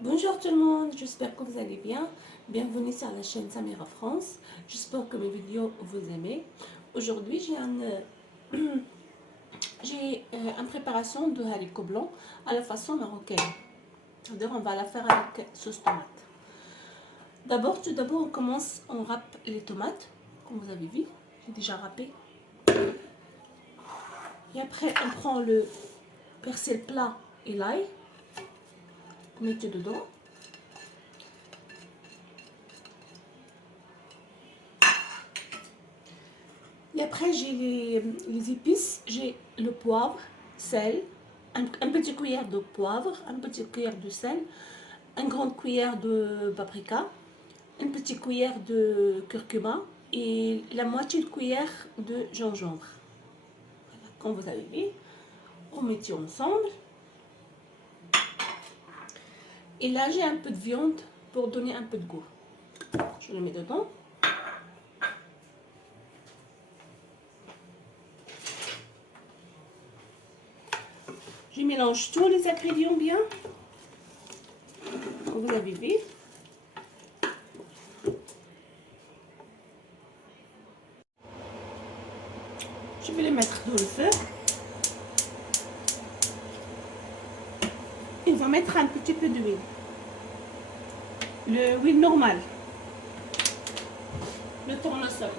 Bonjour tout le monde, j'espère que vous allez bien. Bienvenue sur la chaîne Samira France. J'espère que mes vidéos vous aimez. Aujourd'hui, j'ai une préparation de haricots blancs à la façon marocaine. C'est-à-dire, on va la faire avec sauce tomate. Tout d'abord, on râpe les tomates, comme vous avez vu. J'ai déjà râpé. Et après, on prend le persil plat et l'ail. On met dedans. Et après, j'ai les épices. J'ai le poivre, sel, un petit cuillère de poivre, un petit cuillère de sel, une grande cuillère de paprika, une petite cuillère de curcuma et la moitié de cuillère de gingembre. Voilà, comme vous avez vu, on met tout ensemble. Et là, j'ai un peu de viande pour donner un peu de goût. Je le mets dedans. Je mélange tous les ingrédients bien, comme vous avez vu. Je vais les mettre dans le feu. Et on va mettre un petit peu d'huile. L'huile normale. Le tournesol.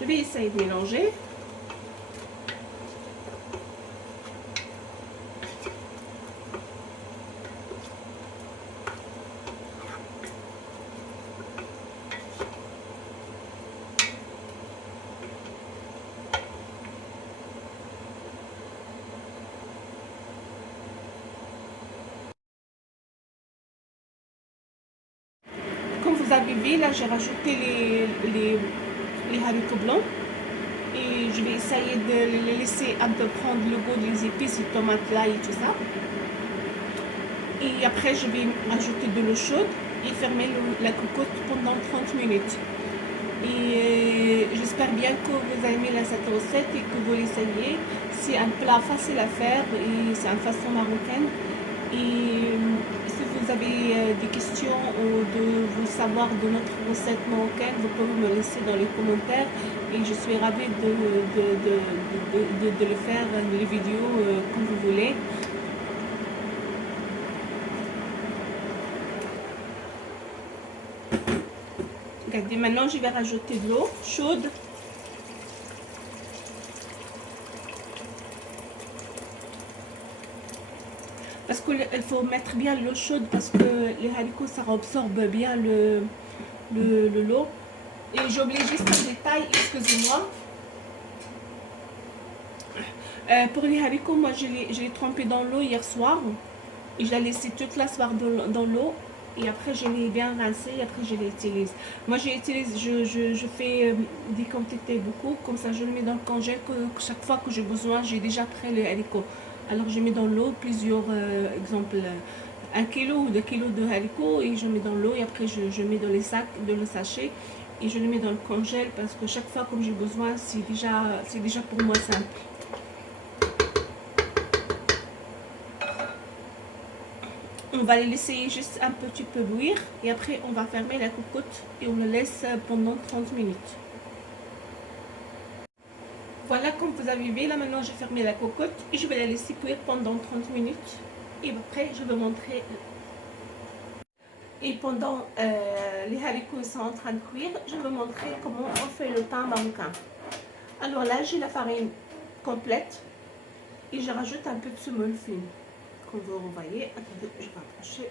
Je vais essayer de mélanger. Comme vous avez vu, là j'ai rajouté les haricots blancs. Et je vais essayer de les laisser un peu prendre le goût des épices, les tomates, l'ail et tout ça. Et après, je vais ajouter de l'eau chaude et fermer la cocotte pendant 30 minutes. Et j'espère bien que vous aimez cette recette et que vous l'essayez. C'est un plat facile à faire et c'est une façon marocaine. Et si vous avez des questions ou de vous savoir de notre recette marocaine, vous pouvez me laisser dans les commentaires et je suis ravie de le faire, les vidéos comme vous voulez. Regardez, maintenant je vais rajouter de l'eau chaude. Parce qu'il faut mettre bien l'eau chaude parce que les haricots ça absorbe bien l'eau. Et j'ai oublié juste un détail, excusez-moi. Pour les haricots, moi je l'ai trempé dans l'eau hier soir. Et je l'ai laissé toute la soirée dans l'eau. Et après je l'ai bien rincé et après je l'utilise. Moi je fais des quantités beaucoup. Comme ça je le mets dans le congèle. Chaque fois que j'ai besoin, j'ai déjà prêt le haricot. Alors je mets dans l'eau plusieurs exemples. 1 kg ou 2 kilos de haricots et je mets dans l'eau et après je mets dans les sacs, dans le sachet et je le mets dans le congèle parce que chaque fois comme j'ai besoin, c'est déjà pour moi simple. On va les laisser juste un petit peu bouillir et après on va fermer la cocotte et on le laisse pendant 30 minutes. Voilà, comme vous avez vu, là maintenant j'ai fermé la cocotte et je vais la laisser cuire pendant 30 minutes. Et après je vais montrer. Et pendant les haricots sont en train de cuire, je vais montrer comment on fait le pain marocain. Alors là j'ai la farine complète et je rajoute un peu de semoule fine. Comme vous voyez, attendez, je vais approcher.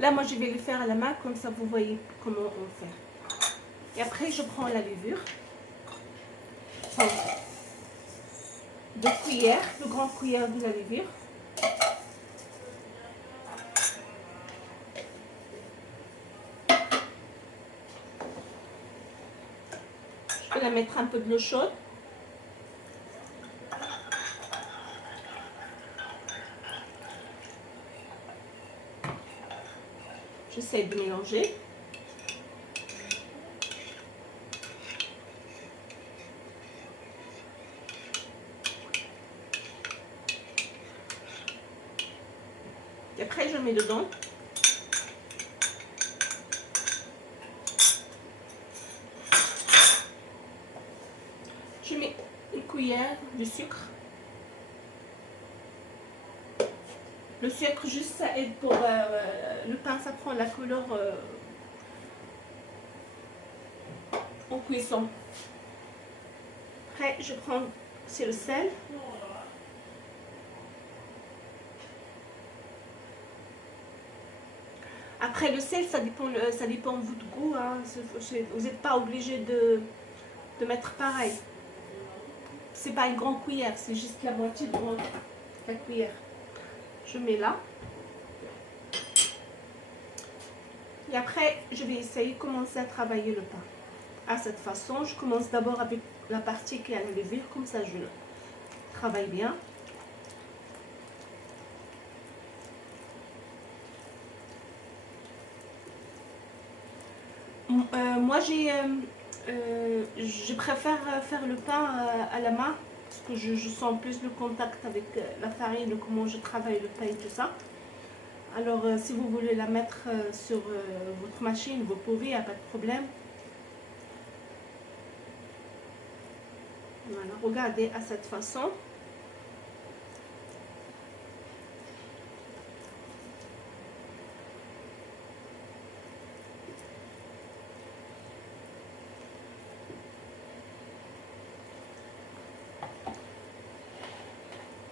Là, moi, je vais le faire à la main, comme ça, vous voyez comment on fait. Et après, je prends la levure. Donc, 2 cuillères, 2 grandes cuillères de la levure. Je vais la mettre un peu de l'eau chaude. J'essaie de mélanger. Après, je mets dedans. Je mets une cuillère de sucre. Le sucre, juste, ça aide pour le pain, ça prend la couleur en cuisson. Après, je prends, c'est le sel. Après, le sel, ça dépend de votre goût. Hein. Vous n'êtes pas obligé de mettre pareil. C'est pas une grande cuillère, c'est juste la moitié de la cuillère. Je mets là. Et après, je vais essayer de commencer à travailler le pain. À cette façon, je commence d'abord avec la partie qui a le levure, comme ça je le travaille bien. Moi, je préfère faire le pain à la main parce que je sens plus le contact avec la farine, comment je travaille le pain et tout ça. Alors, si vous voulez la mettre sur votre machine, vous pouvez, il n'y a pas de problème. Voilà, regardez à cette façon.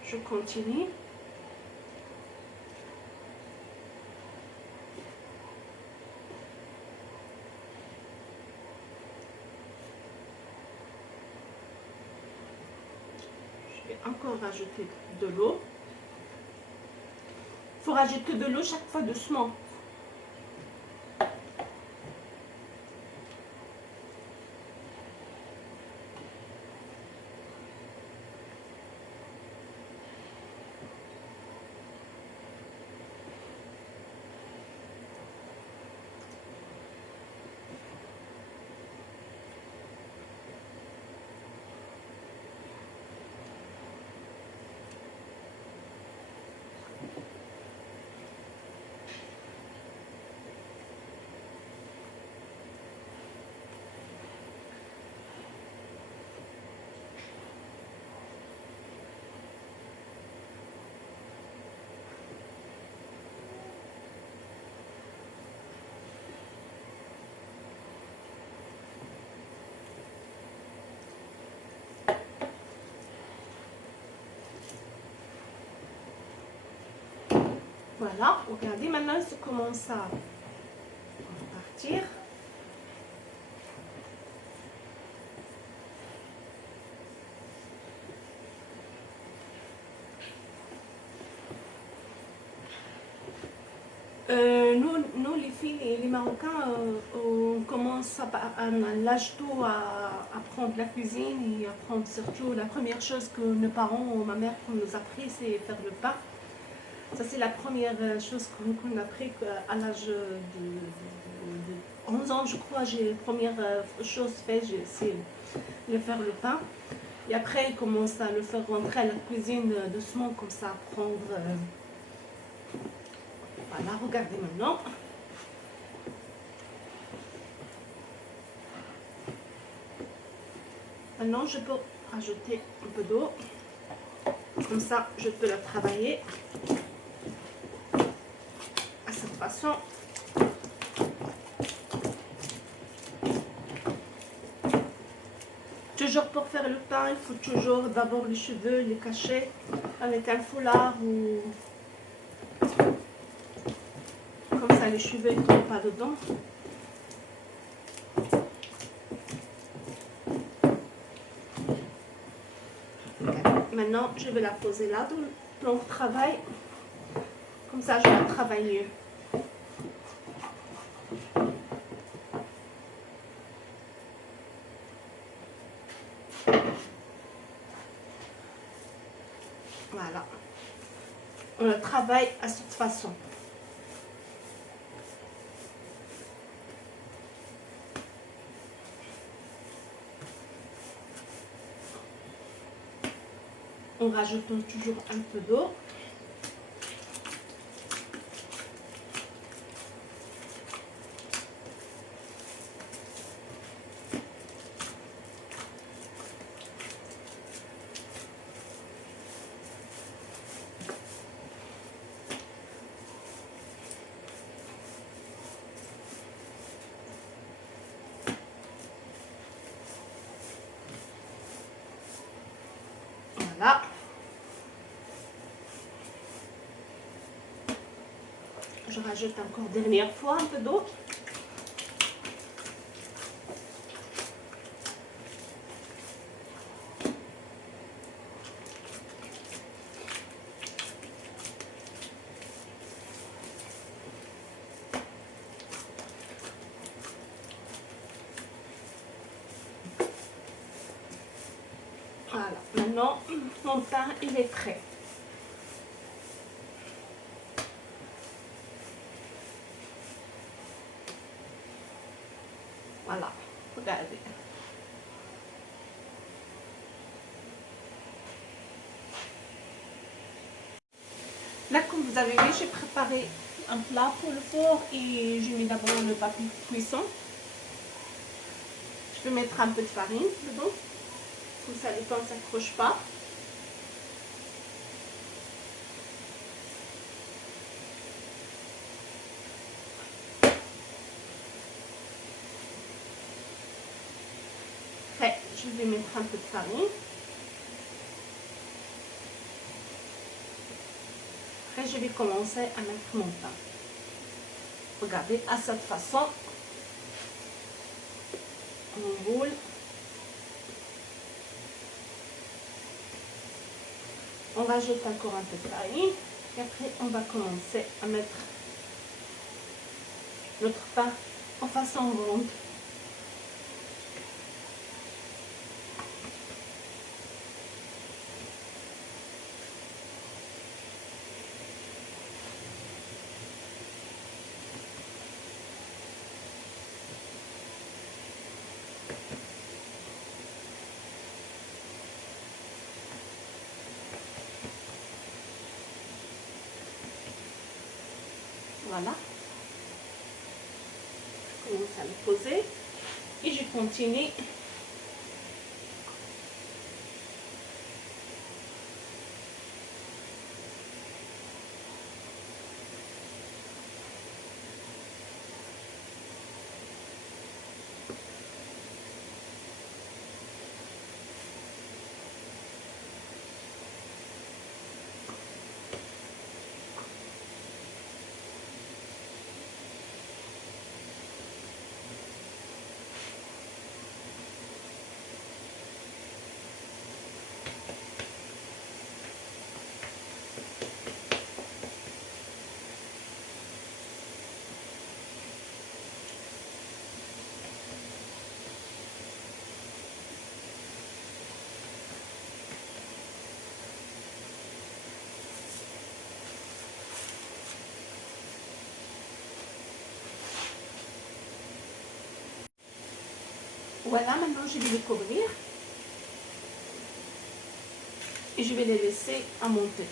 Je continue. Je vais encore rajouter de l'eau. Il faut rajouter de l'eau chaque fois doucement. Voilà, regardez, maintenant ça commence à partir. Nous, les filles, les Marocains, on commence à l'âge tôt à apprendre la cuisine et apprendre surtout la première chose que nos parents ou ma mère nous a appris, c'est faire le pain. Ça, c'est la première chose qu'on a appris à l'âge de 11 ans, je crois. La première chose faite, c'est de faire le pain. Et après, on commence à le faire rentrer à la cuisine doucement, comme ça, apprendre. Voilà, regardez maintenant. Maintenant, je peux rajouter un peu d'eau. Comme ça, je peux la travailler à cette façon. Toujours pour faire le pain, il faut toujours d'abord les cheveux, les cacher avec un foulard ou comme ça les cheveux ne tombent pas dedans. Maintenant, je vais la poser là dans le travail. Comme ça, je la travaille mieux. Voilà. On le travaille à cette façon. En rajoutant toujours un peu d'eau. Je rajoute encore dernière fois un peu d'eau. Voilà, maintenant mon pain il est prêt. Voilà, regardez. Là, comme vous avez vu, j'ai préparé un plat pour le four et j'ai mis d'abord le papier cuisson. Je vais mettre un peu de farine dedans, comme ça le pain ne s'accroche pas. Après, je vais mettre un peu de farine. Après, je vais commencer à mettre mon pain. Regardez, à cette façon, on roule. On rajoute encore un peu de farine. Et après, on va commencer à mettre notre pain en façon ronde. Voilà. Je commence à le poser et je continue. Voilà, maintenant je vais les couvrir et je vais les laisser à monter.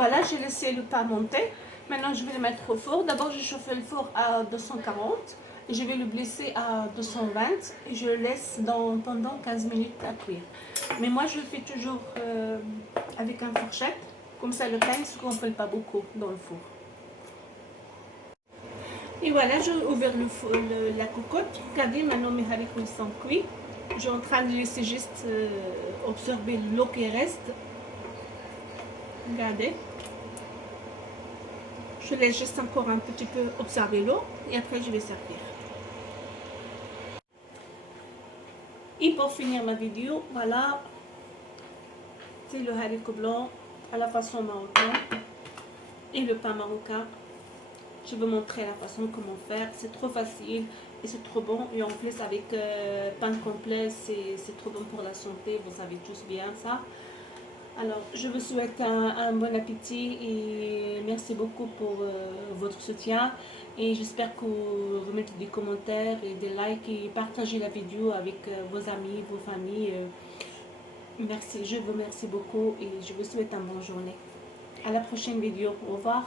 Voilà, j'ai laissé le pain monter. Maintenant, je vais le mettre au four. D'abord, j'ai chauffé le four à 240 et je vais le blesser à 220 et je le laisse pendant 15 minutes à cuire. Mais moi, je le fais toujours avec un fourchette. Comme ça, le pain ne se gonfle pas beaucoup dans le four. Et voilà, j'ai ouvert la cocotte. Regardez, maintenant mes haricots sont cuits. Je suis en train de laisser juste absorber l'eau qui reste. Regardez. Je laisse juste encore un petit peu observer l'eau et après je vais servir. Et pour finir ma vidéo, voilà, c'est le haricot blanc à la façon marocaine et le pain marocain. Je vais montrer la façon comment faire. C'est trop facile et c'est trop bon. Et en plus avec pain complet, c'est trop bon pour la santé. Vous savez tous bien ça. Alors, je vous souhaite un bon appétit et merci beaucoup pour votre soutien. Et j'espère que vous mettez des commentaires et des likes et partagez la vidéo avec vos amis, vos familles. Merci, je vous remercie beaucoup et je vous souhaite une bonne journée. À la prochaine vidéo. Au revoir.